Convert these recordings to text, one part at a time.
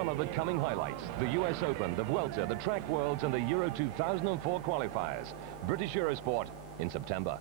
some of the coming highlights. The US Open, the Vuelta, the Track Worlds and the Euro 2004 qualifiers. British Eurosport in September.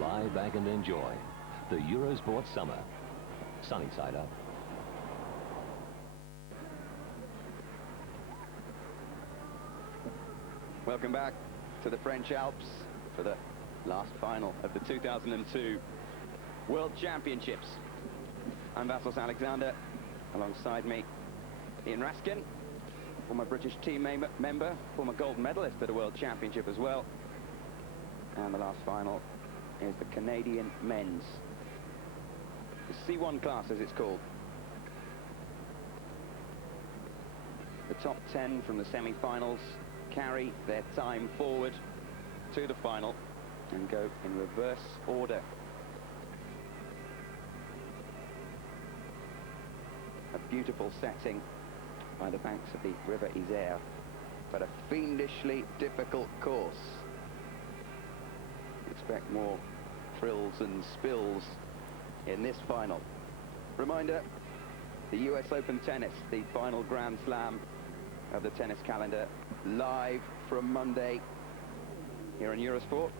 Lie back and enjoy the Eurosport Summer. Sunny side up. Welcome back to the French Alps for the last final of the 2002 World Championships. I'm Vassos Alexander. Alongside me, Ian Raskin, former British team member, former gold medalist at a World Championship as well. And the last final is the Canadian men's. The C1 class, as it's called. The top 10 from the semi-finals carry their time forward to the final and go in reverse order. A beautiful setting by the banks of the River Isère, but a fiendishly difficult course. Expect more thrills and spills in this final. Reminder, the US Open Tennis, the final Grand Slam of the tennis calendar, live from Monday here on Eurosport.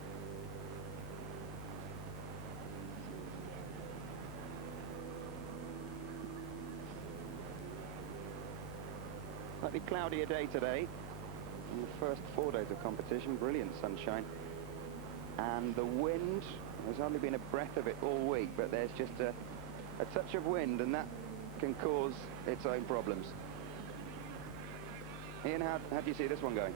Slightly cloudier day today. In the first 4 days of competition, brilliant sunshine. And the wind, there's only been a breath of it all week, but there's just a touch of wind, and that can cause its own problems. Ian, how do you see this one going?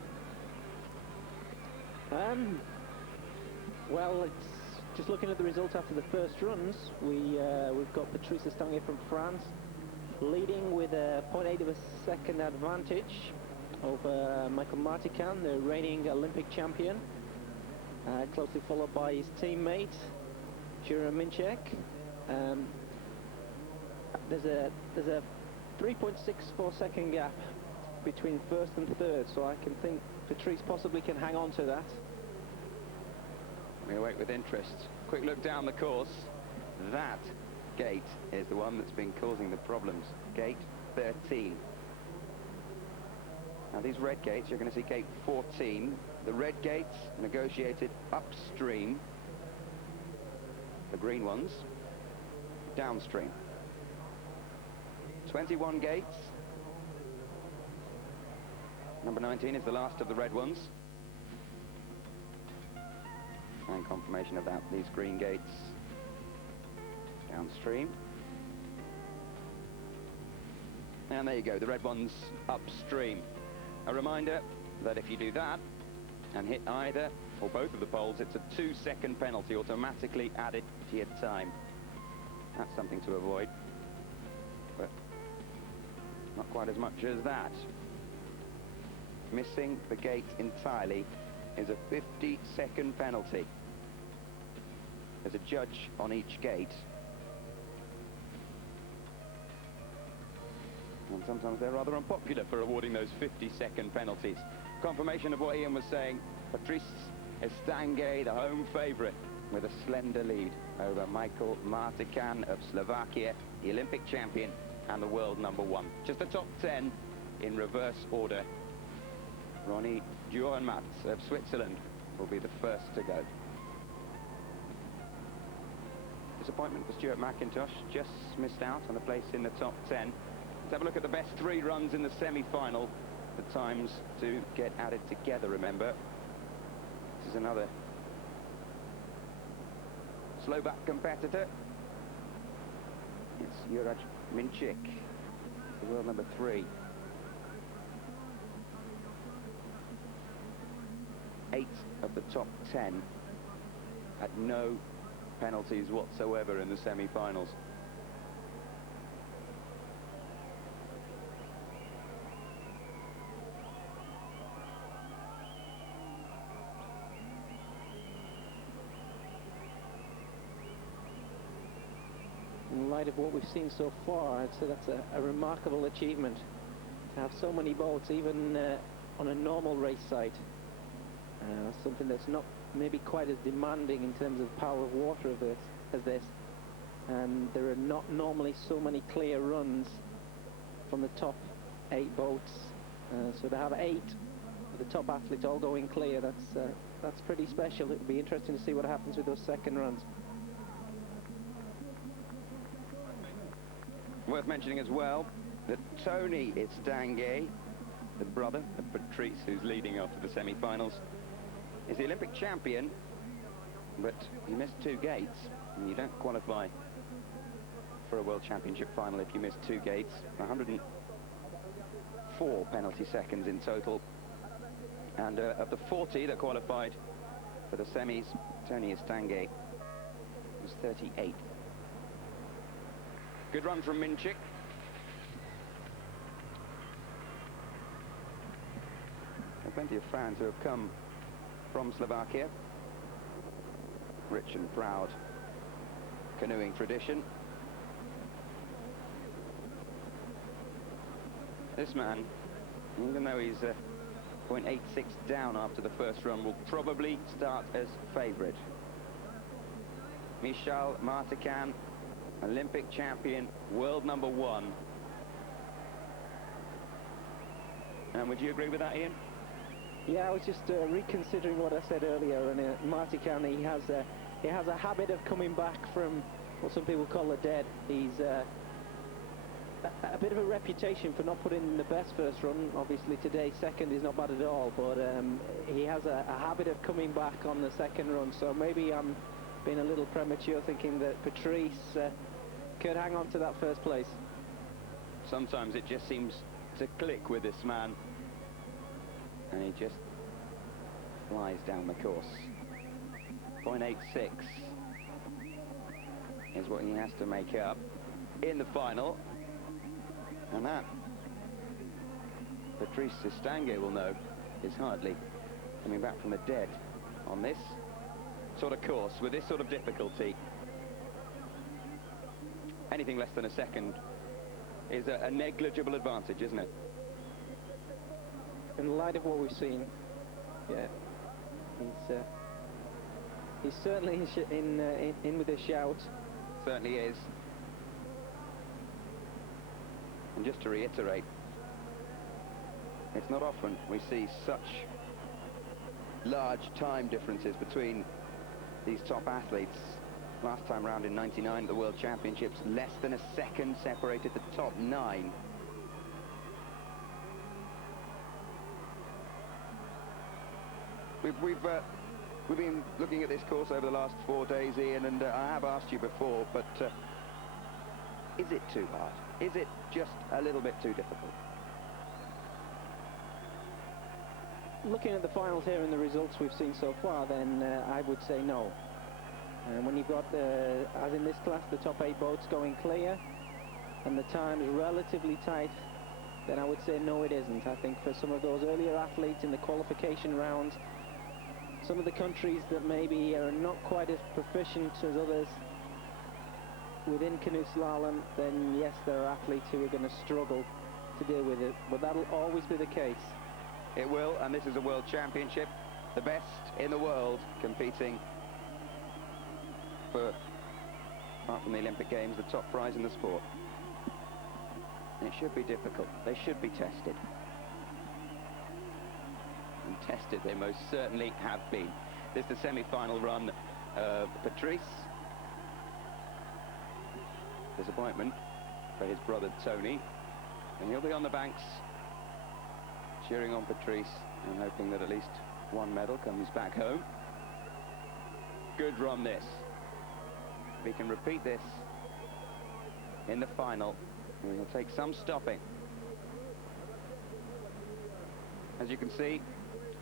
Well, it's just looking at the results after the first runs. We've got Patrice Estanguet from France leading with a 0.8 of a second advantage over Michael Martican, the reigning Olympic champion. Closely followed by his teammate, Jura Minchek. There's a 3.64 second gap between first and third, so I can think Patrice possibly can hang on to that. We await with interest. Quick look down the course. That gate is the one that's been causing the problems. Gate 13. Now these red gates, you're going to see gate 14. The red gates negotiated upstream. The green ones downstream. 21 gates. Number 19 is the last of the red ones. And confirmation of that, these green gates downstream. And there you go, the red ones upstream. A reminder that if you do that and hit either or both of the poles, it's a 2-second penalty automatically added to your time. That's something to avoid, but not quite as much as that. Missing the gate entirely is a 50-second penalty. There's a judge on each gate. And sometimes they're rather unpopular for awarding those 50-second penalties. Confirmation of what Ian was saying. Patrice Estanguet, the home favourite, with a slender lead over Michael Martican of Slovakia, the Olympic champion and the world #1. Just the top 10 in reverse order. Ronnie Dürrenmatt of Switzerland will be the first to go. Disappointment for Stuart McIntosh, just missed out on a place in the top 10. Let's have a look at the best 3 runs in the semi-final. The times to get added together, remember. is another Slovak competitor. It's Juraj Minčík, the world number 3. 8 of the top 10 had no penalties whatsoever in the semi-finals. In light of what we've seen so far, I'd say that's a remarkable achievement to have so many boats, even on a normal race site. Something that's not maybe quite as demanding in terms of power of water as this. And there are not normally so many clear runs from the top 8 boats. So to have 8 of the top athletes all going clear, that's pretty special. It would be interesting to see what happens with those second runs. Worth mentioning as well that Tony Estanguet, the brother of Patrice, who's leading after the semi-finals, is the Olympic champion, but he missed 2 gates, and you don't qualify for a World Championship final if you miss 2 gates. 104 penalty seconds in total, and of the 40 that qualified for the semis, Tony Estanguet was 38th. Good run from Minčík. There are plenty of fans who have come from Slovakia. Rich and proud canoeing tradition. This man, even though he's 0.86 down after the first run, will probably start as favourite. Michal Martican, Olympic champion, world number 1. And would you agree with that, Ian? Yeah, I was just reconsidering what I said earlier, and Martican, he has a habit of coming back from what some people call the dead. He's a bit of a reputation for not putting in the best first run. Obviously today second is not bad at all, but he has a habit of coming back on the second run, so maybe I'm being a little premature thinking that Patrice could hang on to that first place. Sometimes it just seems to click with this man, and he just flies down the course. 0.86 is what he has to make up in the final, and that, Patrice Estanguet will know, is hardly coming back from the dead on this sort of course with this sort of difficulty. Anything less than a second is a negligible advantage, isn't it? In light of what we've seen, yeah, he's certainly in with a shout. Certainly is. And just to reiterate, it's not often we see such large time differences between these top athletes. Last time round in '99 at the World Championships, less than a second separated the top 9. We've been looking at this course over the last 4 days, Ian, and I have asked you before, but is it too hard? Is it just a little bit too difficult? Looking at the finals here and the results we've seen so far, then I would say no. And when you've got, as in this class, the top 8 boats going clear, and the time's relatively tight, then I would say no, it isn't. I think for some of those earlier athletes in the qualification rounds, some of the countries that maybe are not quite as proficient as others within canoe slalom, then yes, there are athletes who are going to struggle to deal with it, but that'll always be the case. It will, and this is a World Championship, the best in the world competing for, apart from the Olympic Games, the top prize in the sport. And it should be difficult. They should be tested. And tested they most certainly have been. This is the semi-final run of Patrice. Disappointment for his brother Tony. And he'll be on the banks cheering on Patrice and hoping that at least one medal comes back home. good run, this. We can repeat this in the final, and it'll take some stopping. As you can see,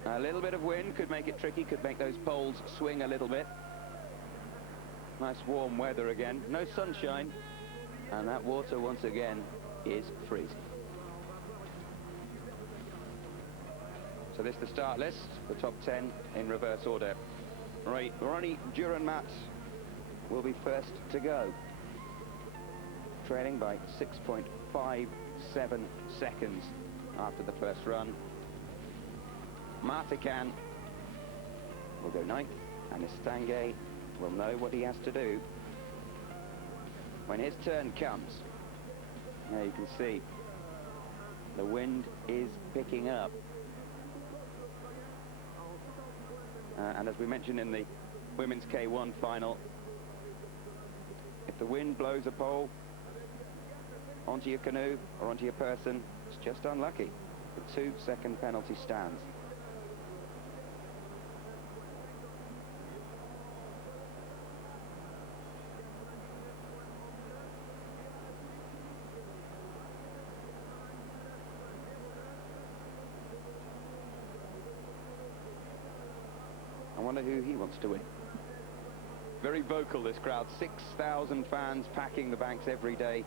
a little bit of wind could make it tricky, could make those poles swing a little bit. Nice warm weather again, no sunshine, and that water once again is freezing. So this is the start list, the top 10 in reverse order. Right, Ronnie Duranmat will be first to go, trailing by 6.57 seconds after the first run. Martican will go 9th, and Estanguet will know what he has to do when his turn comes. Now you can see the wind is picking up. And as we mentioned in the women's K1 final, if the wind blows a pole onto your canoe or onto your person, it's just unlucky. The 2-second penalty stands. I wonder who he wants to win. Very vocal, this crowd. 6,000 fans packing the banks every day.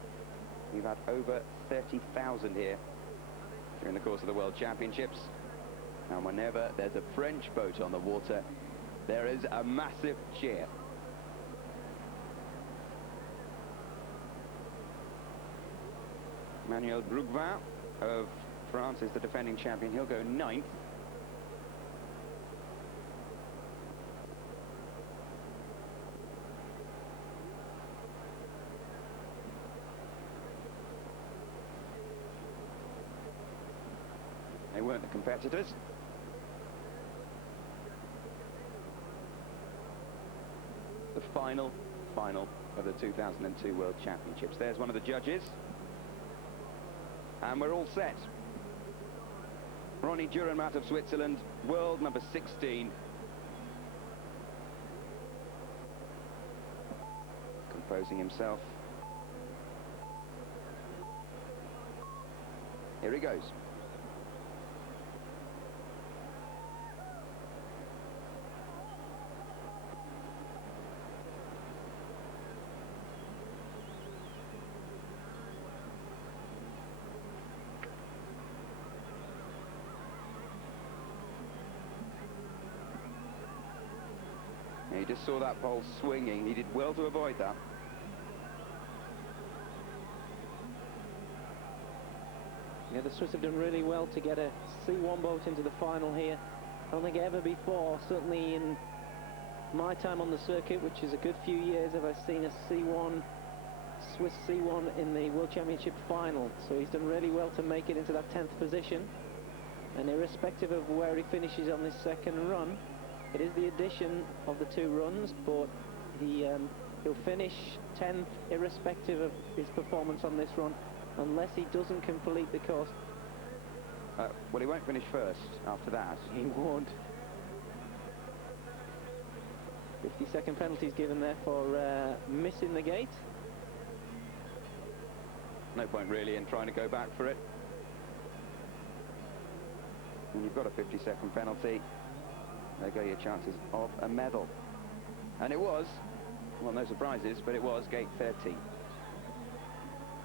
We've had over 30,000 here during the course of the World Championships. And whenever there's a French boat on the water, there is a massive cheer. Manuel Brougvin of France is the defending champion. He'll go 9th. They weren't the competitors. The final of the 2002 World Championships. There's one of the judges. And we're all set. Ronnie Duranmat of Switzerland, world number 16. Composing himself. Here he goes. He just saw that pole swinging. He did well to avoid that. Yeah, the Swiss have done really well to get a C1 boat into the final here. I don't think ever before, certainly in my time on the circuit, which is a good few years, have I seen a C1, Swiss C1 in the World Championship final. So he's done really well to make it into that 10th position. And irrespective of where he finishes on this second run, it is the addition of the 2 runs, but he'll finish 10th irrespective of his performance on this run, unless he doesn't complete the course. Well, he won't finish first after that. He won't. 50-second penalties given there for missing the gate. No point really in trying to go back for it. When you've got a 50-second penalty, there go your chances of a medal. And it was, well, no surprises, but it was gate 13.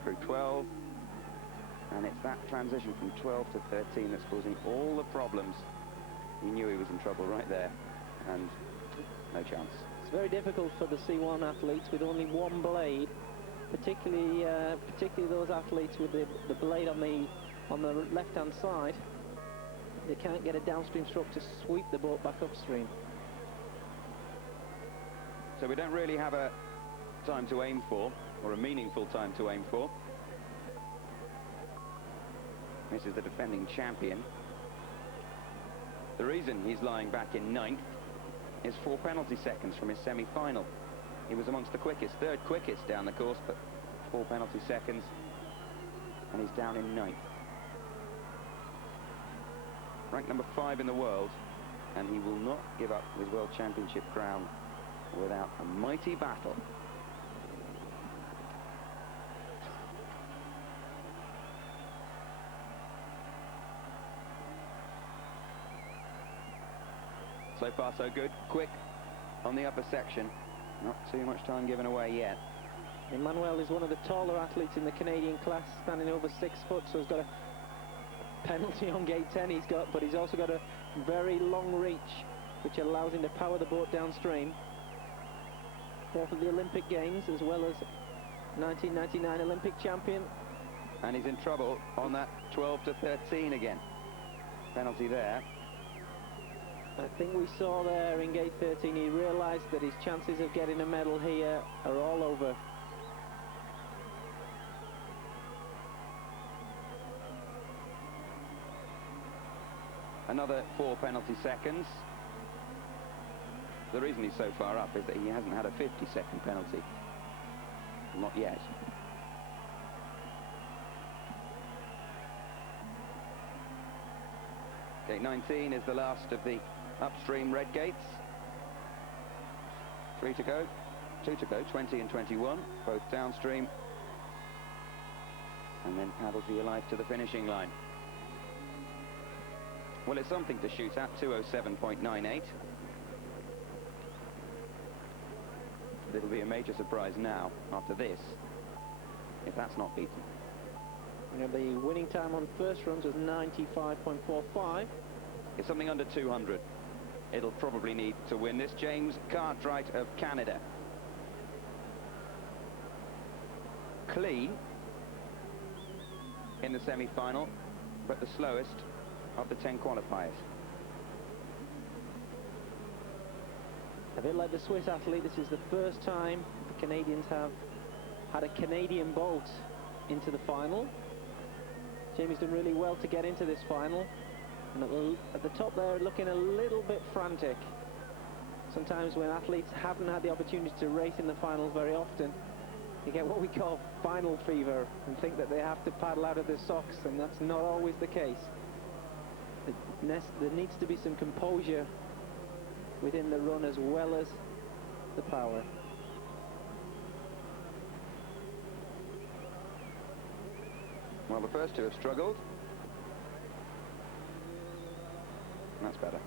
Through 12, and it's that transition from 12 to 13 that's causing all the problems. He knew he was in trouble right there, and no chance. It's very difficult for the C1 athletes with only one blade, particularly those athletes with the blade on the left-hand side. They can't get a downstream stroke to sweep the boat back upstream. So we don't really have a time to aim for, or a meaningful time to aim for. This is the defending champion. The reason he's lying back in 9th is 4 penalty seconds from his semi-final. He was amongst the quickest, 3rd quickest down the course, but 4 penalty seconds, and he's down in 9th. Ranked number 5 in the world, and he will not give up his World Championship crown without a mighty battle. So far so good. Quick on the upper section. Not too much time given away yet. Emmanuel is one of the taller athletes in the Canadian class, standing over 6 foot, so he's got a penalty on gate 10 but he's also got a very long reach, which allows him to power the boat downstream. Fourth at the Olympic Games, as well as 1999 Olympic champion. And he's in trouble on that 12 to 13 again. Penalty there. I think we saw there in gate 13, he realised that his chances of getting a medal here are all over. Another 4 penalty seconds. The reason he's so far up is that he hasn't had a 50-second penalty. Not yet. Gate 19 is the last of the upstream red gates. 3 to go, 2 to go, 20 and 21, both downstream. And then paddle for your life to the finishing line. Well, it's something to shoot at, 207.98. It'll be a major surprise now, after this, if that's not beaten. You know, the winning time on first runs was 95.45. It's something under 200. It'll probably need to win this. James Cartwright of Canada. Clean in the semi-final, but the slowest of the 10 qualifiers. A bit like the Swiss athlete, this is the first time the Canadians have had a Canadian boat into the final. Jamie's done really well to get into this final, and at the top there looking a little bit frantic. Sometimes when athletes haven't had the opportunity to race in the finals very often, you get what we call final fever and think that they have to paddle out of their socks, and that's not always the case. There needs to be some composure within the run as well as the power. Well, the first two have struggled. That's better.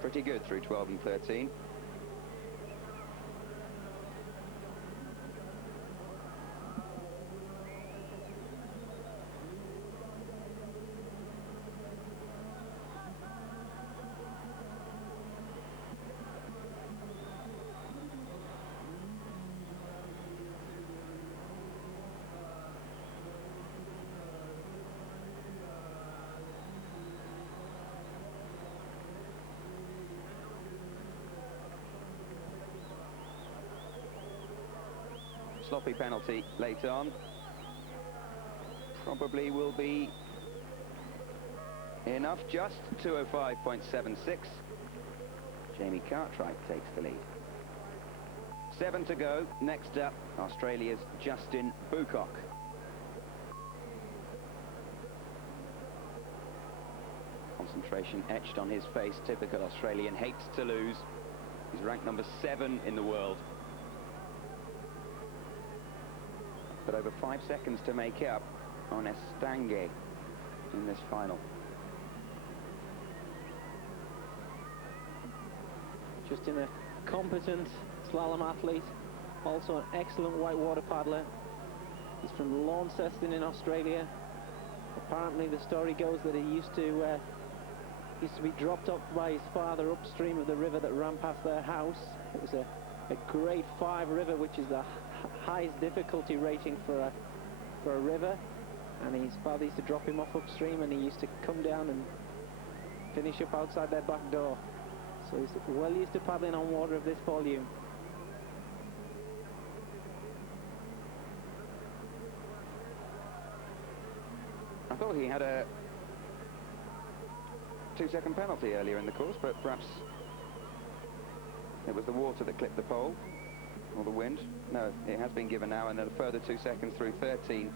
Pretty good through 12 and 13. Sloppy penalty late on. Probably will be enough, just 205.76. Jamie Cartwright takes the lead. 7 to go. Next up, Australia's Justin Bucock. Concentration etched on his face, typical Australian, hates to lose. He's ranked number 7 in the world. But over 5 seconds to make up on Estangue in this final. Justin, a competent slalom athlete, also an excellent whitewater paddler. He's from Launceston in Australia. Apparently the story goes that he used to be dropped off by his father upstream of the river that ran past their house. It was a grade 5 river, which is the highest difficulty rating for a river, and his father used to drop him off upstream, and he used to come down and finish up outside their back door. So he's well used to paddling on water of this volume. I thought he had a 2-second penalty earlier in the course, but perhaps it was the water that clipped the pole, or the wind. No, it has been given now, and then a further 2 seconds through 13.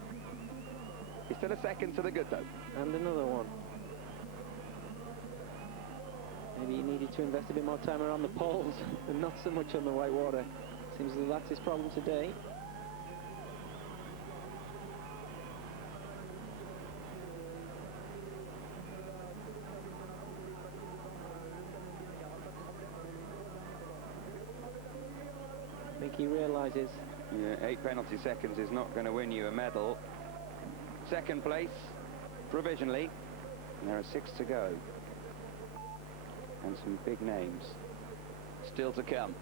He's still a second to the good, though. And another one. Maybe he needed to invest a bit more time around the poles and not so much on the white water. Seems that that's his problem today. I think he realises. Yeah, 8 penalty seconds is not going to win you a medal. Second place, provisionally. And there are 6 to go. And some big names still to come.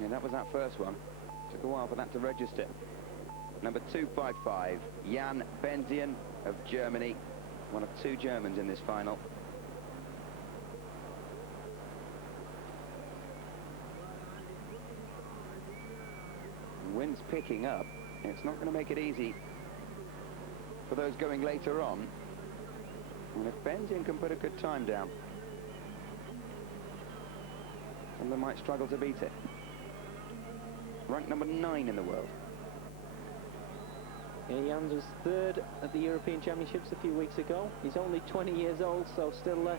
Yeah, that was that first one. Took a while for that to register. Number 255, Jan Benzien of Germany. One of 2 Germans in this final. The wind's picking up. It's not going to make it easy for those going later on. And if Benzien can put a good time down, some of them might struggle to beat it. Ranked number 9 in the world. Yeah, Jans was 3rd at the European Championships a few weeks ago. He's only 20 years old, so still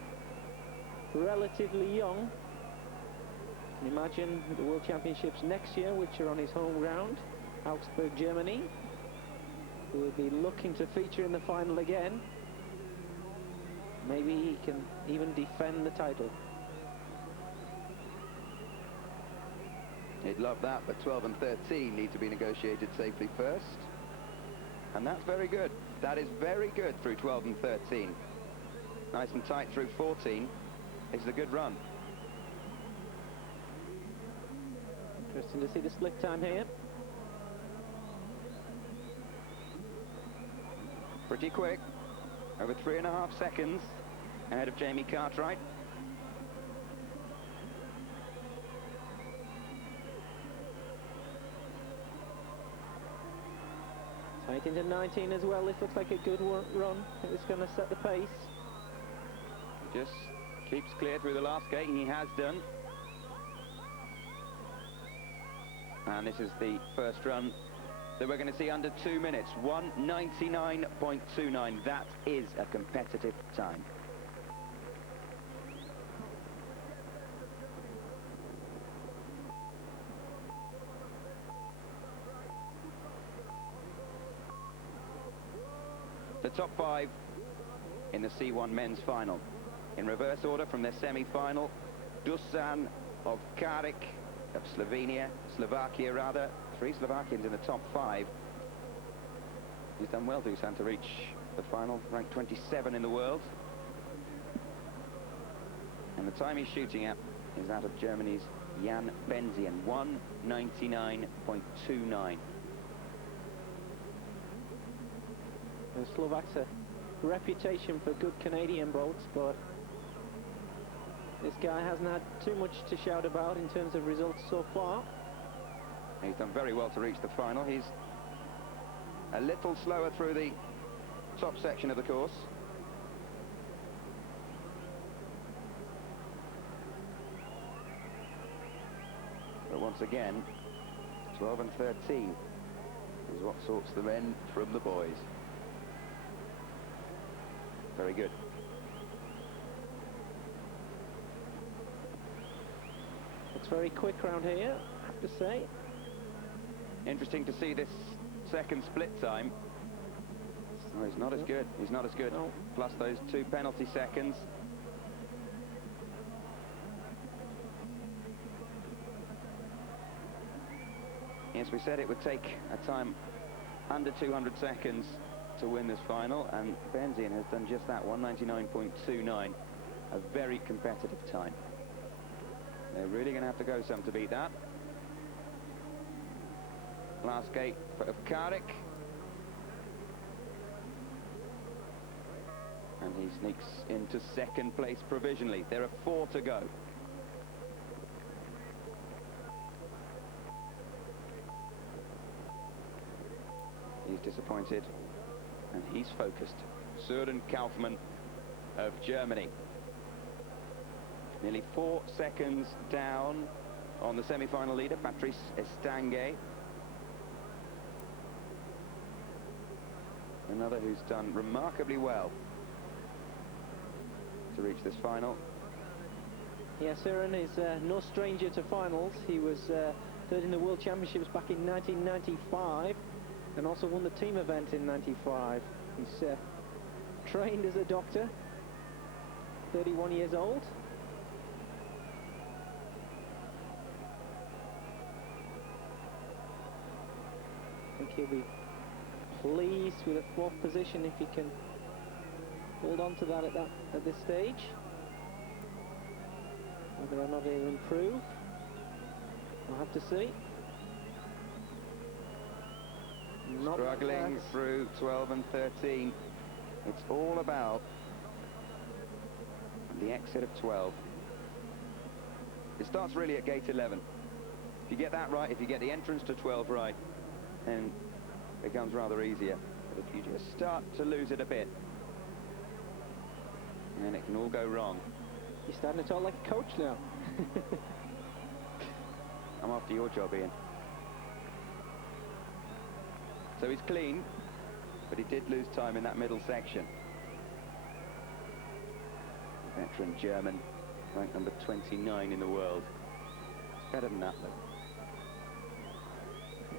relatively young. Can you imagine the World Championships next year, which are on his home ground, Augsburg, Germany. He will be looking to feature in the final again. Maybe he can even defend the title. He'd love that, but 12 and 13 need to be negotiated safely first. And that's very good. That is very good through 12 and 13. Nice and tight through 14. This is a good run. Interesting to see the split time here. Pretty quick. Over 3.5 seconds ahead of Jamie Cartwright. Tight into 19 as well. This looks like a good run. I think it's going to set the pace. Just keeps clear through the last gate, and he has done. And this is the first run that we're going to see under 2 minutes. 1:99.29. That is a competitive time. The top 5 in the C1 men's final. In reverse order from their semi-final, Dusan of Karik of Slovakia rather. 3 Slovakians in the top 5. He's done well, Dusan, to reach the final, ranked 27 in the world. And the time he's shooting at is that of Germany's Jan Benzien, 1:99.29. The Slovaks a reputation for good Canadian boats, but this guy hasn't had too much to shout about in terms of results so far. He's done very well to reach the final. He's a little slower through the top section of the course. But once again, 12 and 13 is what sorts the men from the boys. Very good. It's very quick round here, I have to say. Interesting to see this second split time. Oh, he's not as good. He's not as good. No. Plus those 2 penalty seconds. Yes, we said it would take a time under 200 seconds to win this final, and Benzien has done just that, 1:99.29. A very competitive time. They're really going to have to go some to beat that. Last gate of Karik. And he sneaks into second place provisionally. There are 4 to go. He's disappointed, and he's focused. Søren Kaufmann of Germany. Nearly 4 seconds down on the semi-final leader, Patrice Estanguet. Another who's done remarkably well to reach this final. Yeah, Søren is no stranger to finals. He was third in the World Championships back in 1995 and also won the team event in 95. He's trained as a doctor, 31 years old. I think he'll be pleased with a fourth position if he can hold on to that at this stage. Whether or not he'll improve, we'll have to see. Not Struggling bad. through 12 and 13. It's all about the exit of 12. It starts really at gate 11. If you get that right, if you get the entrance to 12 right, then it becomes rather easier. But if you just start to lose it a bit, then it can all go wrong. You're starting to talk like a coach now. I'm after your job, Ian. So he's clean, but he did lose time in that middle section. Veteran German, ranked number 29 in the world. It's better than that, though.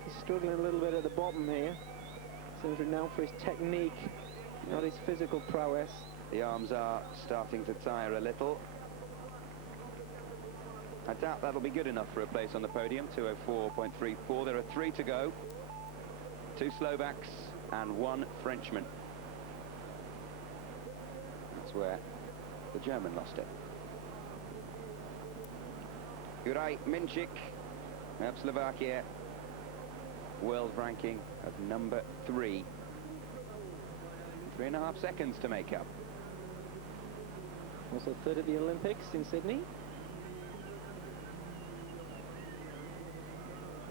He's struggling a little bit at the bottom here. Seems renowned for his technique, not his physical prowess. The arms are starting to tire a little. I doubt that'll be good enough for a place on the podium, 2:04.34. There are 3 to go. 2 Slovaks and 1 Frenchman. That's where the German lost it. Juraj Minčík of Slovakia, world ranking of number 3. 3.5 seconds to make up. Also third at the Olympics in Sydney.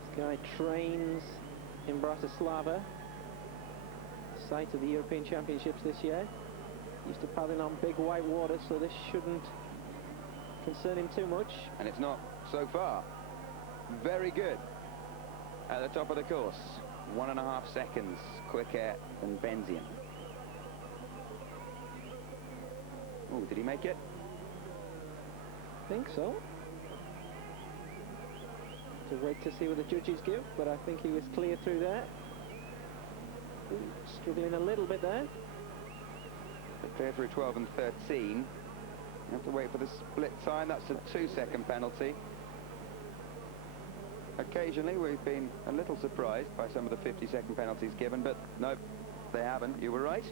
This guy trains in Bratislava, site of the European Championships this year. Used to paddling on big white water, so this shouldn't concern him too much. And it's not so far. Very good at the top of the course. 1.5 seconds quicker than Benzian. Oh, did he make it? I think so. To wait to see what the judges give, but I think he was clear through there. Ooh, struggling a little bit there. But clear through 12 and 13. You have to wait for the split time. That's a 2-second penalty. Occasionally we've been a little surprised by some of the 50-second penalties given, but no, they haven't. You were right.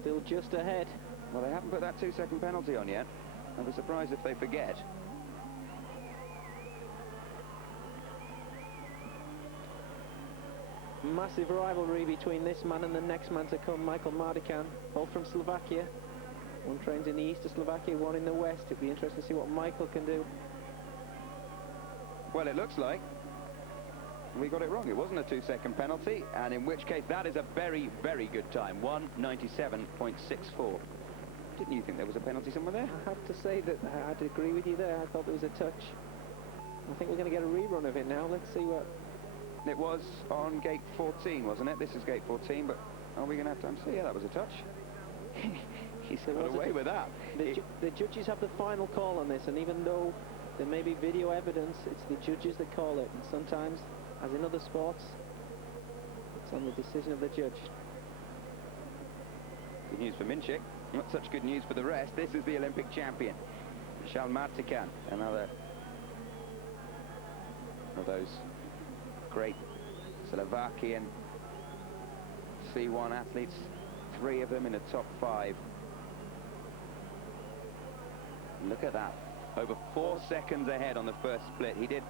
Still just ahead. Well, they haven't put that 2-second penalty on yet. I'd be surprised if they forget. Massive rivalry between this man and the next man to come, Michael Martican, both from Slovakia. One trains in the east of Slovakia, one in the west. It'll be interesting to see what Michael can do. Well, it looks like we got it wrong. It wasn't a 2-second penalty, and in which case that is a very, very good time. 1:97.64. Didn't you think there was a penalty somewhere there? I have to say that I'd agree with you there. I thought there was a touch. I think we're going to get a rerun of it now. Let's see what... It was on gate 14, wasn't it? This is gate 14, but are we going to have time to see? Yeah, that was a touch. He got away with that. The judges have the final call on this, and even though there may be video evidence, it's the judges that call it. And sometimes, as in other sports, it's on the decision of the judge. Good news for Minčík. Not such good news for the rest. This is the Olympic champion, Michal Martican, another of those great Slovakian C1 athletes. 3 of them in the top 5. Look at that. Over 4 seconds ahead on the first split. He did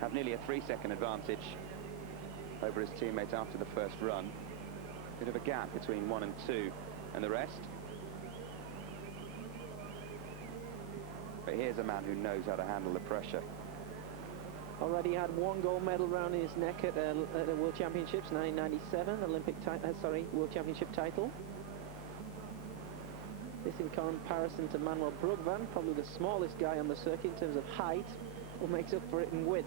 have nearly a 3-second advantage over his teammates after the first run. Bit of a gap between 1 and 2 and the rest. But here's a man who knows how to handle the pressure. Already had 1 gold medal round his neck at the World Championships 1997, World Championship title. This in comparison to Manuel Brugman, probably the smallest guy on the circuit in terms of height, who makes up for it in width.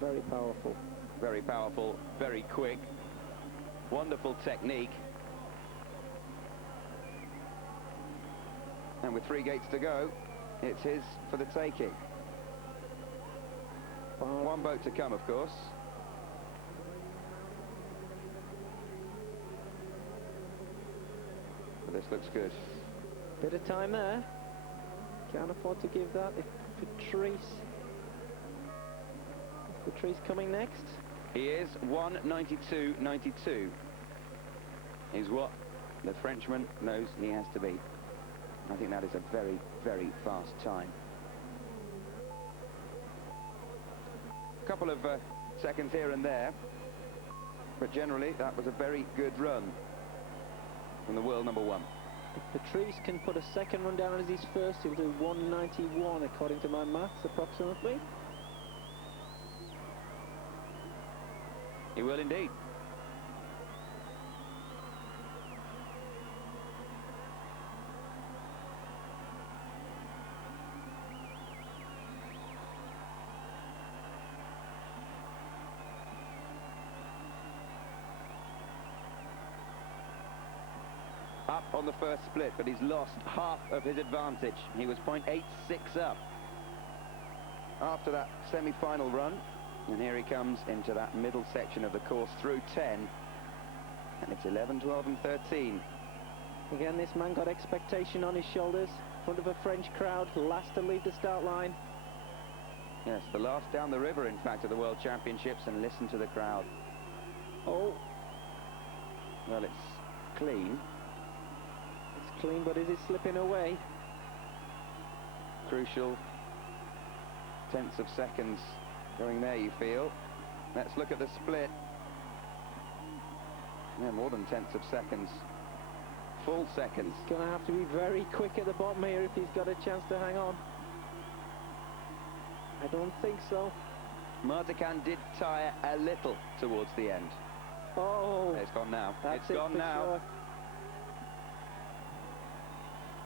Very powerful. Very powerful, very quick. Wonderful technique. And with 3 gates to go, it's his for the taking. One boat to come, of course. But this looks good. Bit of time there. Can't afford to give that. If Patrice coming next. He is 1:92.92. Is what the Frenchman knows he has to be. I think that is a very, very fast time. A couple of seconds here and there, but generally that was a very good run from the world number 1. If Patrice can put a second run down as his first, he'll do 1:91 according to my maths, approximately. He will indeed. Up on the first split, but he's lost half of his advantage. He was 0.86 up after that semi-final run. And here he comes into that middle section of the course through 10. And it's 11, 12 and 13. Again, this man got expectation on his shoulders. In front of a French crowd, last to leave the start line. Yes, the last down the river, in fact, of the World Championships, and listen to the crowd. Oh. Well, it's clean. It's clean, but is it slipping away? Crucial tenths of seconds going there, you feel. Let's look at the split. Yeah, more than tenths of seconds. Full seconds. He's going to have to be very quick at the bottom here if he's got a chance to hang on. I don't think so. Martican did tire a little towards the end. Oh! It's gone now. That's It's gone now. Sure.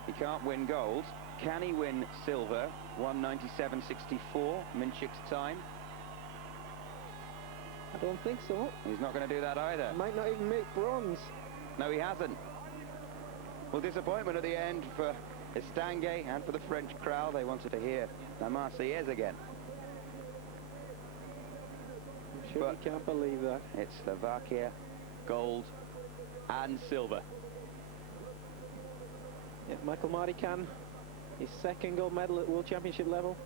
He can't win gold. Can he win silver? 1:97.64, Minchik's time. I don't think so. He's not going to do that either. Might not even make bronze. No, he hasn't. Well, disappointment at the end for Estanguet and for the French crowd. They wanted to hear La Marseillaise again. I'm sure you can't believe that. It's Slovakia, gold and silver. Yeah, Michael Martican, his second gold medal at World Championship level.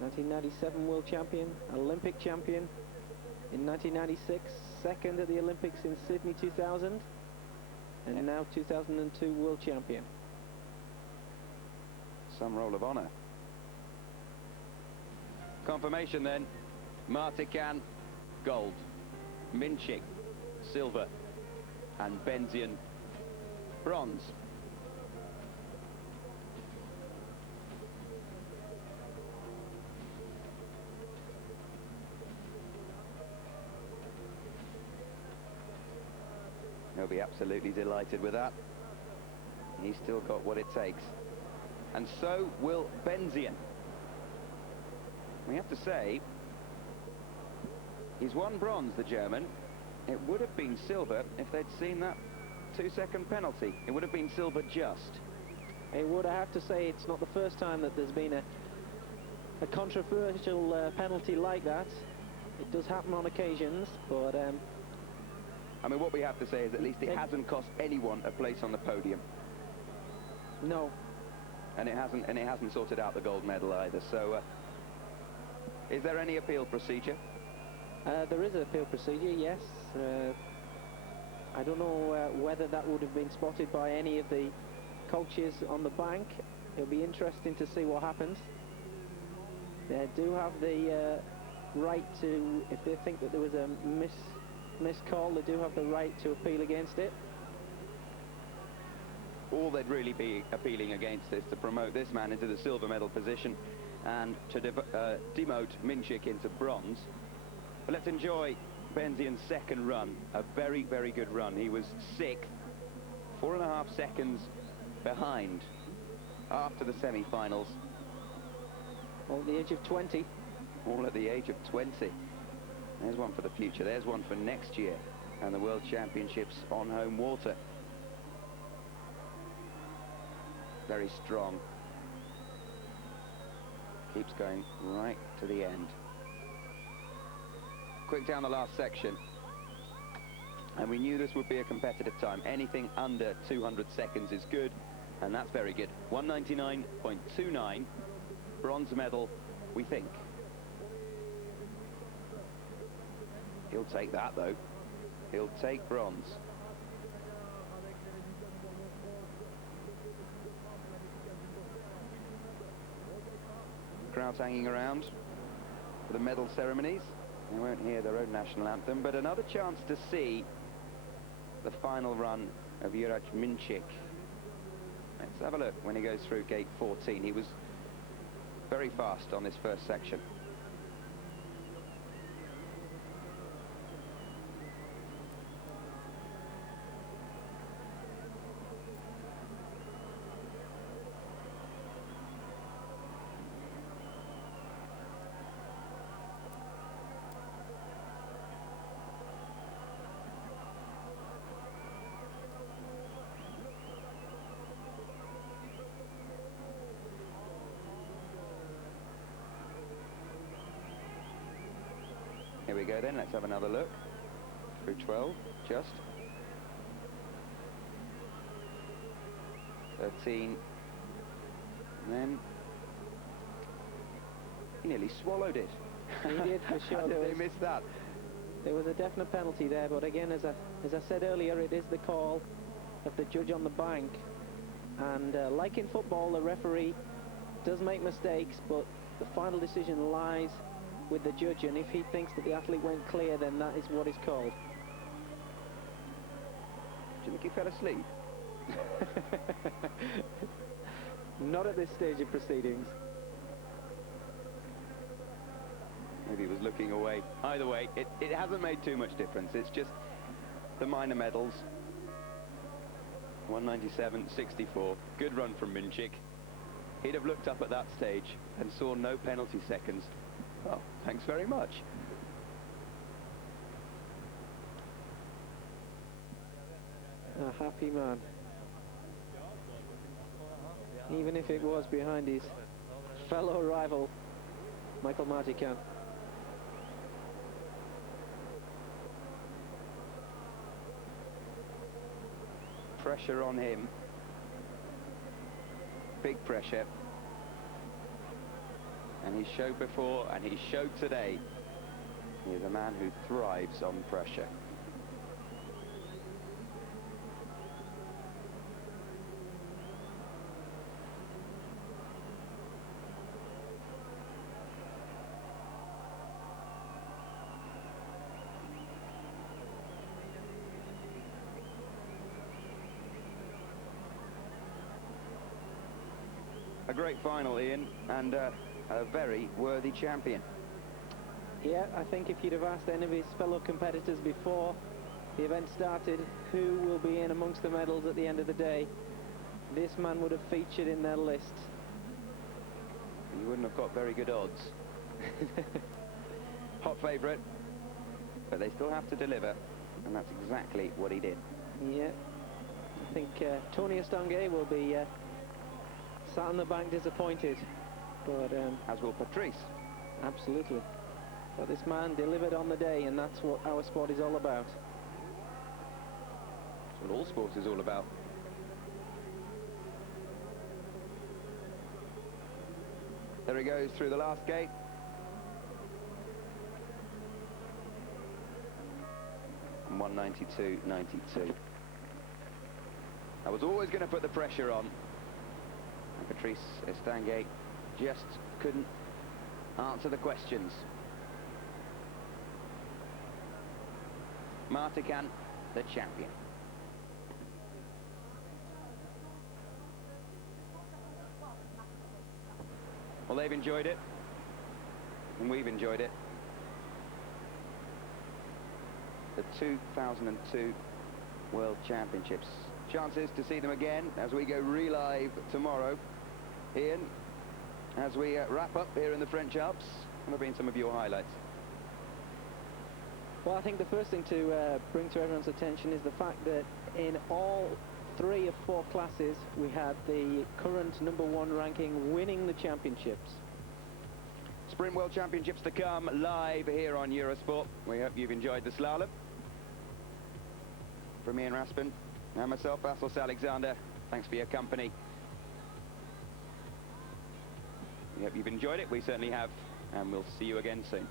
1997 World Champion, Olympic champion in 1996, second at the Olympics in Sydney 2000, and now 2002 World Champion. Some roll of honour. Confirmation then, Martican, gold, Minchik, silver, and Benzian, bronze. He'll be absolutely delighted with that. He's still got what it takes. And so will Benzian. We have to say, he's won bronze, the German. It would have been silver if they'd seen that 2-second penalty. It would have been silver just. I would have to say it's not the first time that there's been a controversial penalty like that. It does happen on occasions, but I mean, what we have to say is at least it hasn't cost anyone a place on the podium. No. And it hasn't sorted out the gold medal either. So, is there any appeal procedure? There is an appeal procedure, yes. I don't know whether that would have been spotted by any of the coaches on the bank. It'll be interesting to see what happens. They do have the right to, if they think that there was a missed call, they do have the right to appeal against it. All they'd really be appealing against is to promote this man into the silver medal position and to demote Minchik into bronze. But let's enjoy Benzian's second run, a very, very good run. He was 6th, 4.5 seconds behind after the semi-finals. All at the age of 20. All at the age of 20. There's one for the future. There's one for next year and the World Championships on home water. very strong. Keeps going right to the end. Quick down the last section. And we knew this would be a competitive time. Anything under 200 seconds is good, and that's very good. 199.29, bronze medal, we think. He'll take that, though. He'll take bronze. Crowds hanging around for the medal ceremonies. They won't hear their own national anthem, but another chance to see the final run of Juraj Minčík. Let's have a look when he goes through gate 14. He was very fast on this first section. Here we go then, let's have another look. Through 12, just. 13. And then he nearly swallowed it. He did, for sure. How did they miss that? There was a definite penalty there, but again, as I said earlier, it is the call of the judge on the bank. And like in football, the referee does make mistakes, but the final decision lies with the judge, and if he thinks that the athlete went clear, then that is what is called. Do you think he fell asleep? Not at this stage of proceedings. Maybe he was looking away. Either way, it hasn't made too much difference. It's just the minor medals. 197.64. Good run from Minčík. He'd have looked up at that stage and saw no penalty seconds. Well, thanks very much. A happy man. Even if it was behind his fellow rival, Michael Martican. Pressure on him. Big pressure. And he showed before, and he showed today. He is a man who thrives on pressure. A great final, Ian, and a very worthy champion. Yeah, I think if you'd have asked any of his fellow competitors before the event started who will be in amongst the medals at the end of the day, this man would have featured in their list. You wouldn't have got very good odds. Hot favourite, but they still have to deliver, and that's exactly what he did. Yeah, I think Tony Estanguet will be sat on the bank disappointed, but as will Patrice. Absolutely. But this man delivered on the day, and that's what our sport is all about. That's what all sports is all about. There he goes through the last gate. And 192.92. I was always going to put the pressure on. And Patrice Estanguet just couldn't answer the questions. Martican, the champion. Well, they've enjoyed it, and we've enjoyed it. The 2002 World Championships. Chances to see them again as we go relive tomorrow. Ian, as we wrap up here in the French Alps, what have been some of your highlights? Well, I think the first thing to bring to everyone's attention is the fact that in all 3 of 4 classes, we had the current #1 ranking winning the championships. Sprint World Championships to come live here on Eurosport. We hope you've enjoyed the slalom. From Ian Raspin and myself, Vassos Alexander, thanks for your company. We hope you've enjoyed it. We certainly have, and we'll see you again soon.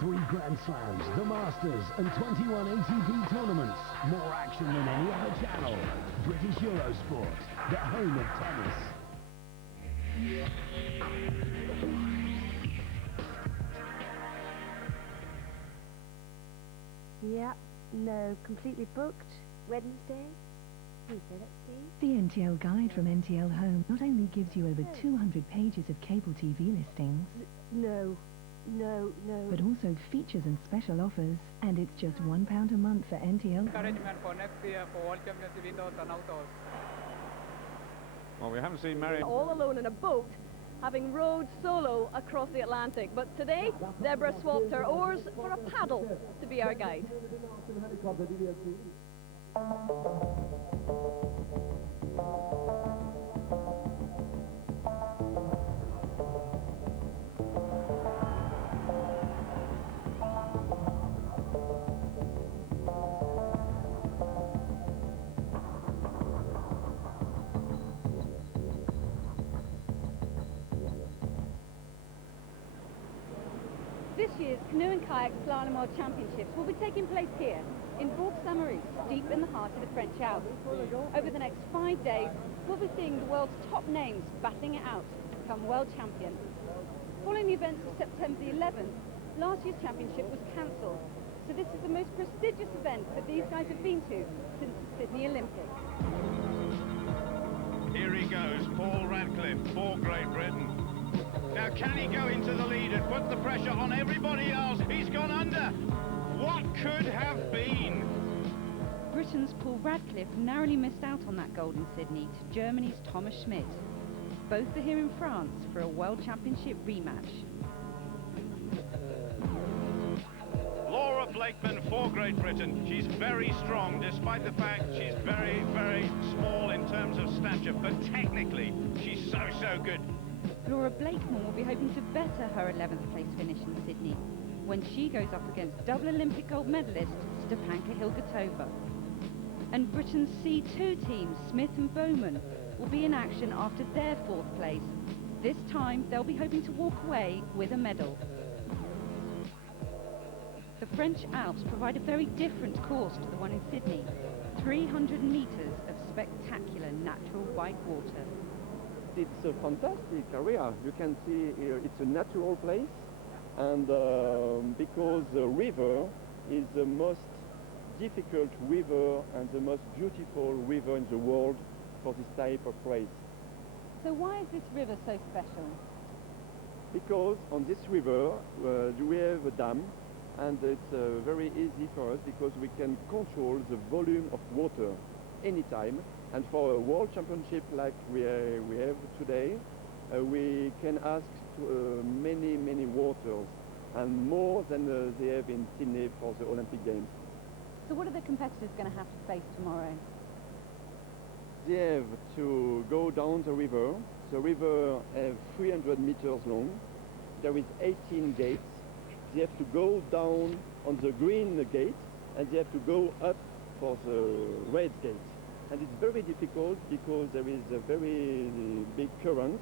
Three Grand Slams, the Masters, and 21 ATP tournaments. More action than any other channel. British Eurosport, the home of tennis. Yeah, no, completely booked. Wednesday? Tuesday, let's see. The NTL Guide from NTL Home not only gives you over 200 pages of cable TV listings, No. but also features and special offers, and it's just £1 a month for NTL. Encouragement for next year for World Championship indoors and outdoors. Well, we haven't seen Mary. All alone in a boat, having rowed solo across the Atlantic. But today, Deborah swapped her oars for a paddle to be our guide. This year's Canoe and Kayak Slalom World Championships will be taking place here in Bourg, Maurice, deep in the heart of the French Alps. Over the next 5 days, we'll be seeing the world's top names battling it out to become world champion. Following the events of September the 11th, last year's championship was cancelled, so this is the most prestigious event that these guys have been to since the Sydney Olympics. Here he goes, Paul Radcliffe for Great Britain. Now can he go into the lead and put the pressure on everybody else? He's gone under. What could have been? Britain's Paul Radcliffe narrowly missed out on that gold in Sydney to Germany's Thomas Schmidt. Both are here in France for a World Championship rematch. Laura Blakeman for Great Britain. She's very strong, despite the fact she's very, very small in terms of stature, but technically she's so good. Laura Blakeman will be hoping to better her 11th place finish in Sydney when she goes up against double Olympic gold medalist Stepanka Hilgertova. And Britain's C2 team, Smith and Bowman, will be in action after their 4th place. This time they'll be hoping to walk away with a medal. The French Alps provide a very different course to the one in Sydney. 300 metres of spectacular natural white water. It's a fantastic area. You can see it's a natural place, and because the river is the most difficult river and the most beautiful river in the world for this type of race. So why is this river so special? Because on this river we have a dam, and it's very easy for us because we can control the volume of water anytime. And for a world championship like we have today, we can ask to, many waters, and more than they have in Sydney for the Olympic Games. So what are the competitors going to have to face tomorrow? They have to go down the river. The river is 300 meters long. There is 18 gates. They have to go down on the green gate, and they have to go up for the red gate. And it's very difficult because there is a very big current,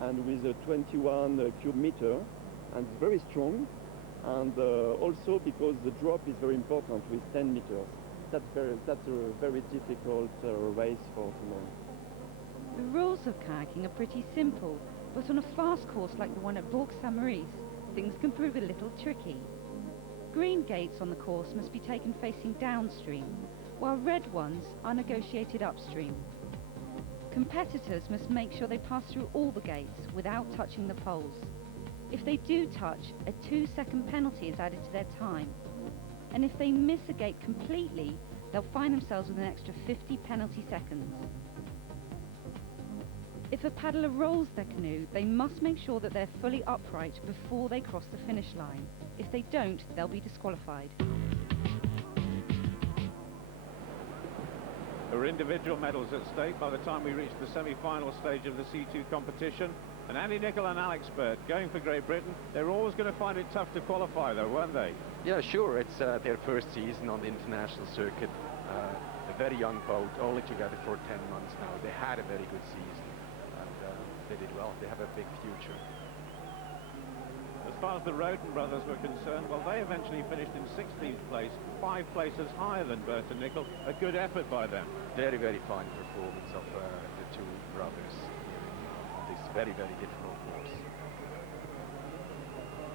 and with a 21 cube meter, and very strong, and also because the drop is very important with 10 meters. That's a very difficult race for tomorrow. The rules of kayaking are pretty simple, but on a fast course like the one at Bourg, Maurice, things can prove a little tricky. Green gates on the course must be taken facing downstream, while red ones are negotiated upstream. Competitors must make sure they pass through all the gates without touching the poles. If they do touch, a 2-second penalty is added to their time. And if they miss a gate completely, they'll find themselves with an extra 50 penalty seconds. If a paddler rolls their canoe, they must make sure that they're fully upright before they cross the finish line. If they don't, they'll be disqualified. There are individual medals at stake by the time we reach the semi-final stage of the C2 competition. And Andy Nicol and Alex Burt going for Great Britain. They're always going to find it tough to qualify though, weren't they? Yeah, sure. It's their first season on the international circuit. A very young boat, only together for 10 months now. They had a very good season and they did well. They have a big future. As far as the Roden brothers were concerned, well, they eventually finished in 16th place, 5 places higher than Burt and Nicol. A good effort by them. Very, very fine performance of the two brothers on this very, very difficult course.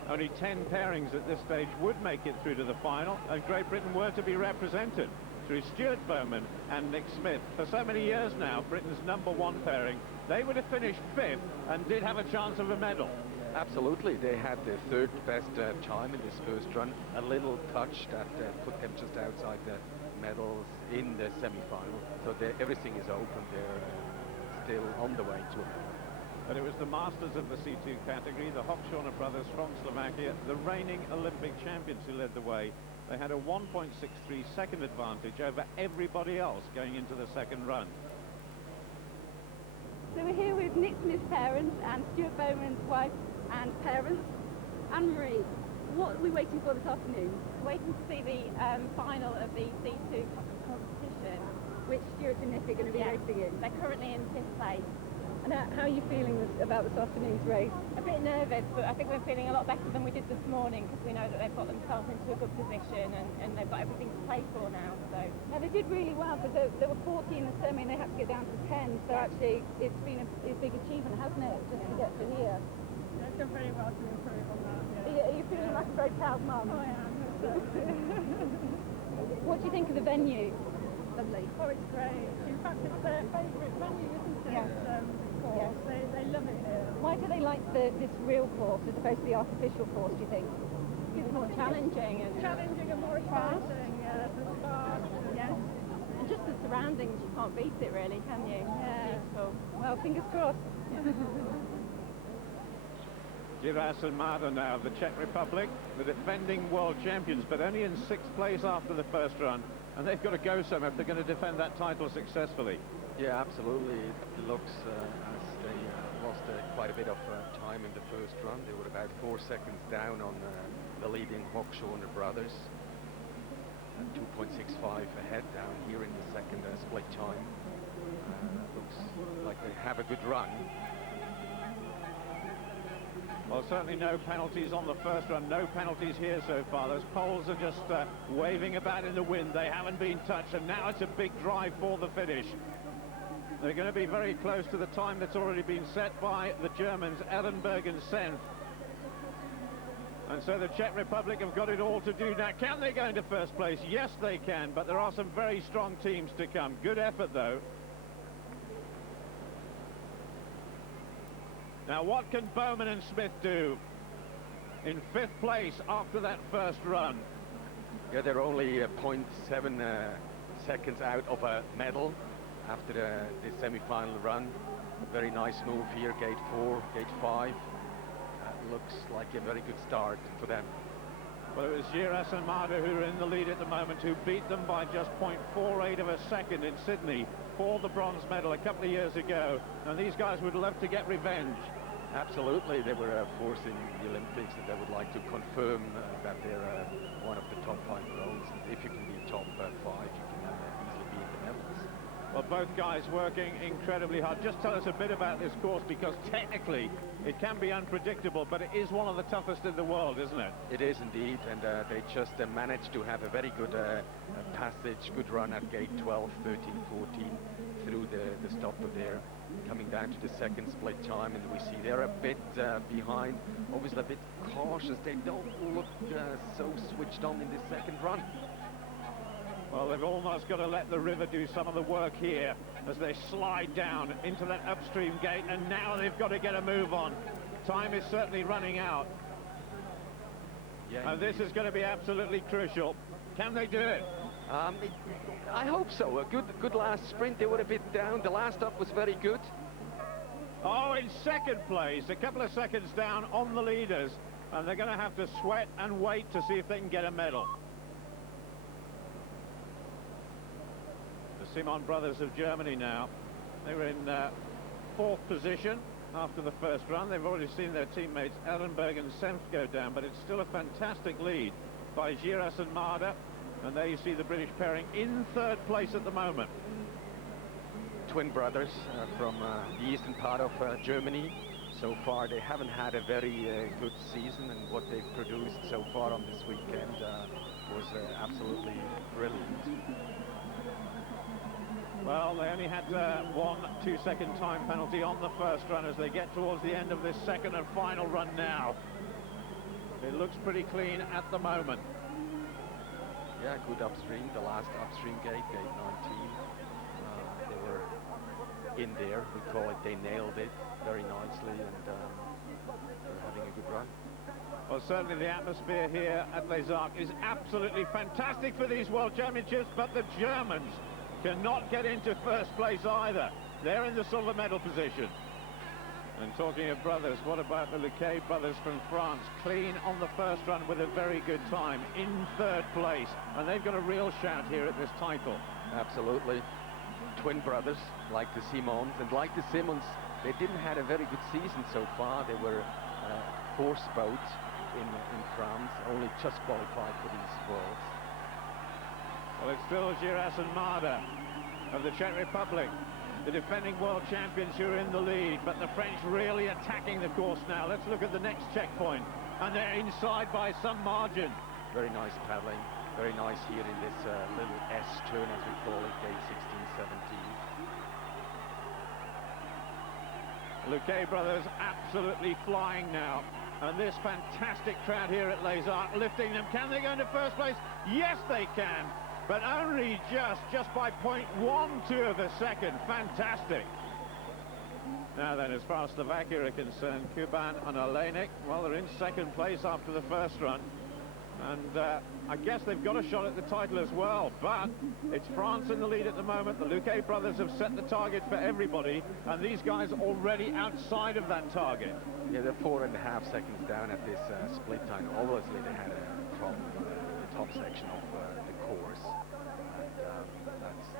Only 10 pairings at this stage would make it through to the final, and Great Britain were to be represented through Stuart Bowman and Nick Smith. For so many years now, Britain's #1 pairing, they would have finished 5th and did have a chance of a medal. Absolutely, they had the 3rd best time in this first run. A little touch that put them just outside the medals in the semi-final. So everything is open. They're still on the way to a medal. But it was the masters of the C2 category, the Hochschorner brothers from Slovakia, the reigning Olympic champions, who led the way. They had a 1.63 second advantage over everybody else going into the second run. So we're here with Nick Smith's parents and Stuart Bowman's wife and parents. Anne-Marie, what are we waiting for this afternoon? Waiting to see the final of the C2 competition, Which Stuart and Nick are going to be racing in. They're currently in 5th place. And how are you feeling about this afternoon's race? A bit nervous, but I think we're feeling a lot better than we did this morning because we know that they've got themselves into a good position and they've got everything to play for now. So Now they did really well because there were 40 in the semi and they had to get down to 10. So actually it's been a big achievement, hasn't it, just to get to here? they've done very well to improve on that. Are you feeling like a very proud mum? Oh, I am. What do you think of the venue? Lovely. Oh, it's great. In fact, it's their favourite venue, isn't it? Yeah. Course. They love it here. Why do they like this real course as opposed to the artificial course, do you think? It's more challenging and more exciting. It's fast. Yes. And just the surroundings, you can't beat it really, can you? Yeah. Beautiful. Well, fingers crossed. Jiras and Mada now of the Czech Republic, the defending world champions, but only in 6th place after the first run. And they've got to go somewhere if they're going to defend that title successfully. Yeah, absolutely. It looks as they lost quite a bit of time in the first run. They were about 4 seconds down on the leading Hochschorner brothers. 2.65 ahead down here in the second split time. Looks like they have a good run. Well, certainly no penalties on the first run, no penalties here so far. Those poles are just waving about in the wind. They haven't been touched, and now it's a big drive for the finish. They're going to be very close to the time that's already been set by the Germans, Ellenberg and Senf. And so the Czech Republic have got it all to do now. Can they go into first place? Yes, they can, but there are some very strong teams to come. Good effort, though. Now, what can Bowman and Smith do in 5th place after that first run? Yeah, they're only 0.7 seconds out of a medal after the semi-final run. A very nice move here, gate 4, gate 5. Looks like a very good start for them. Well, it was Jiras and Mada who are in the lead at the moment, who beat them by just 0.48 of a second in Sydney for the bronze medal a couple of years ago. And these guys would love to get revenge. Absolutely, they were a force in the Olympics, and they would like to confirm that they're one of the top 5 boats. And if you can be top 5, you can easily be in the medals. Well, both guys working incredibly hard. Just tell us a bit about this course, because technically it can be unpredictable, but it is one of the toughest in the world, isn't it? It is indeed, and they just managed to have a very good passage, good run at gate 12, 13, 14 through the stopper there, coming down to the second split time, and we see they're a bit behind, obviously a bit cautious. They don't look so switched on in the second run. Well, they've almost got to let the river do some of the work here as they slide down into that upstream gate, and now they've got to get a move on. Time is certainly running out. Yeah, and this is going to be absolutely crucial. Can they do it? I hope so. A good last sprint. They were a bit down. The last up was very good. Oh, in second place, a couple of seconds down on the leaders, and they're going to have to sweat and wait to see if they can get a medal. The Simon brothers of Germany now. They were in fourth position after the first run. They've already seen their teammates Ellenberg and Senft go down, but it's still a fantastic lead by Giras and Marder. And there you see the British pairing in third place at the moment. Twin brothers from the eastern part of Germany. So far they haven't had a very good season, and what they've produced so far on this weekend was absolutely brilliant. Well, they only had 1 2-second time penalty on the first run as they get towards the end of this second and final run now. It looks pretty clean at the moment. Yeah, good upstream, the last upstream gate, gate 19. They were in there, we call it, they nailed it very nicely, and they're having a good run. Well, certainly the atmosphere here at Les Arcs is absolutely fantastic for these World Championships, but the Germans cannot get into first place either. They're in the silver medal position. And talking of brothers, what about the Luquet brothers from France? Clean on the first run with a very good time, in third place. And they've got a real shout here at this title. Absolutely. Twin brothers, like the Simons, and like the Simmons, they didn't have a very good season so far. They were horse boats in France, only just qualified for these Worlds. Well, it's still Giras and Marder of the Czech Republic, the defending world champions, who are in the lead, but the French really attacking the course now. Let's look at the next checkpoint, and they're inside by some margin. Very nice paddling, very nice here in this little S-turn, as we call it, gate 16, 17. Luquet brothers absolutely flying now, and this fantastic crowd here at Les Arcs lifting them. Can they go into first place? Yes, they can. But only just by 0.12 of a second. Fantastic. Now then, as far as Slovakia are concerned, Kuban and Olenek, well, they're in second place after the first run. And I guess they've got a shot at the title as well. But it's France in the lead at the moment. The Luquet brothers have set the target for everybody, and these guys already outside of that target. Yeah, they're 4.5 seconds down at this split time. Obviously, they had a problem in the top section of the course.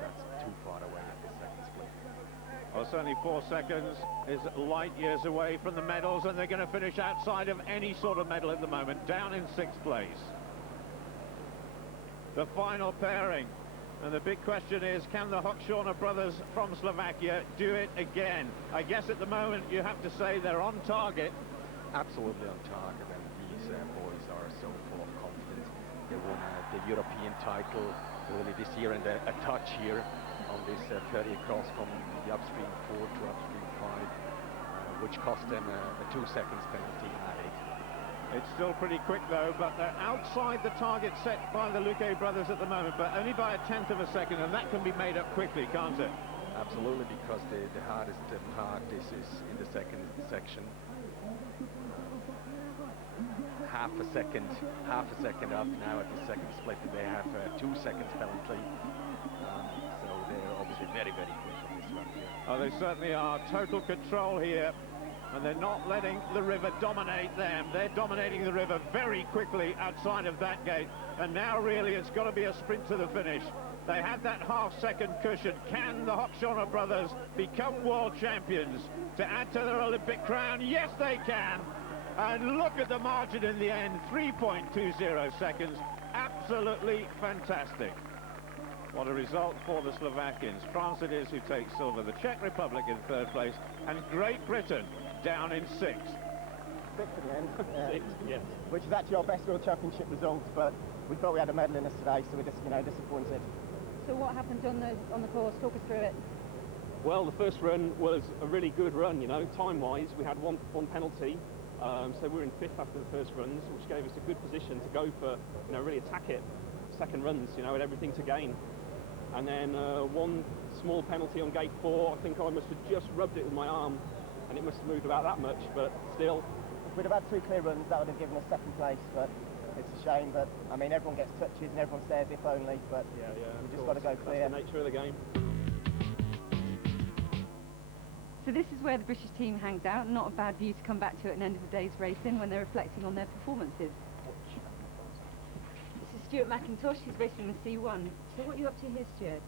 That's too far away at the second split. Well, certainly 4 seconds is light years away from the medals, and they're going to finish outside of any sort of medal at the moment, down in 6th place. The final pairing, and the big question is, can the Hochschorner brothers from Slovakia do it again? I guess at the moment you have to say they're on target. Absolutely on target, and these boys are so full of confidence. They won the European title early this year, and a touch here on this ferry across from the upstream 4 to upstream 5, which cost them a 2 seconds penalty added. It's still pretty quick though, but they're outside the target set by the Luquet brothers at the moment, but only by a 1/10 of a second, and that can be made up quickly, can't it? Absolutely, because the hardest part is in the second section. Half a second up now at the second split, and they have 2 seconds penalty. So they're obviously very, very quick on this run here. Oh, they certainly are. Total control here, and they're not letting the river dominate them. They're dominating the river very quickly outside of that gate, and now really it's got to be a sprint to the finish. They had that half-second cushion. Can the Hochschorner brothers become world champions to add to their Olympic crown? Yes, they can. And look at the margin in the end, 3.20 seconds. Absolutely fantastic. What a result for the Slovakians. France it is who takes silver, the Czech Republic in third place, and Great Britain down in sixth. Sixth in the end. Sixth, yes. Which is actually our best World Championship result, but we thought we had a medal in us today, so we're just, disappointed. So what happened on the course? Talk us through it. Well, the first run was a really good run, time-wise. We had one penalty, so we were in fifth after the first runs, which gave us a good position to go for, really attack it. Second runs, with everything to gain. And then one small penalty on gate 4. I think I must have just rubbed it with my arm, and it must have moved about that much, but still. If we'd have had 3 clear runs, that would have given us second place, but it's a shame. But I mean, everyone gets touches and everyone says if only, but we've just got to go clear. That's the nature of the game. So this is where the British team hangs out. Not a bad view to come back to at an end of the day's racing when they're reflecting on their performances. This is Stuart McIntosh, he's racing the C1. So what are you up to here, Stuart?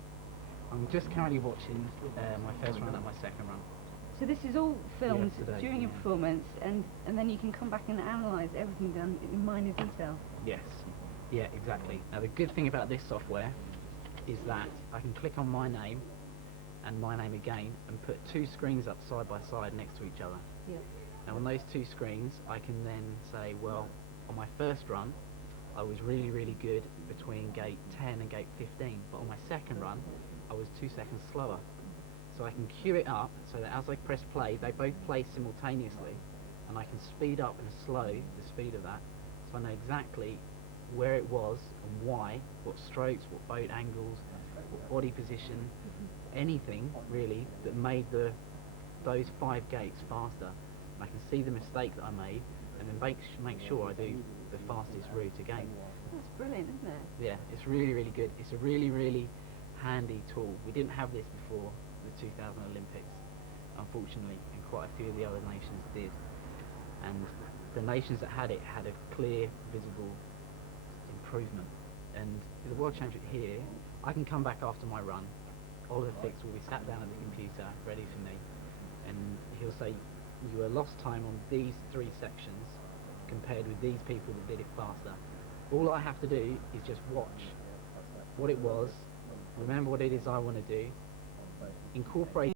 I'm just currently watching my first run and my second run. So this is all filmed Yes, today, during your performance, and then you can come back and analyse everything done in minor detail. Yes, yeah, exactly. Now the good thing about this software is that I can click on my name and my name again and put 2 screens up side by side next to each other. Yep. Now on those 2 screens I can then say, well, on my first run I was really, really good between gate 10 and gate 15, but on my second run I was 2 seconds slower. So I can queue it up so that as I press play, they both play simultaneously, and I can speed up and slow the speed of that, so I know exactly where it was and why, what strokes, what boat angles, what body position, anything really that made those 5 gates faster. And I can see the mistake that I made and then make sure I do the fastest route again. That's brilliant, isn't it? Yeah, it's really, really good. It's a really, really handy tool. We didn't have this before the 2000 Olympics, unfortunately, and quite a few of the other nations did. And the nations that had it had a clear, visible improvement. And with the World Championship here, I can come back after my run. Oliver Fix will be sat down at the computer, ready for me, and he'll say, you were lost time on these 3 sections compared with these people that did it faster. All I have to do is just watch what it was, remember what it is I want to do, incorporate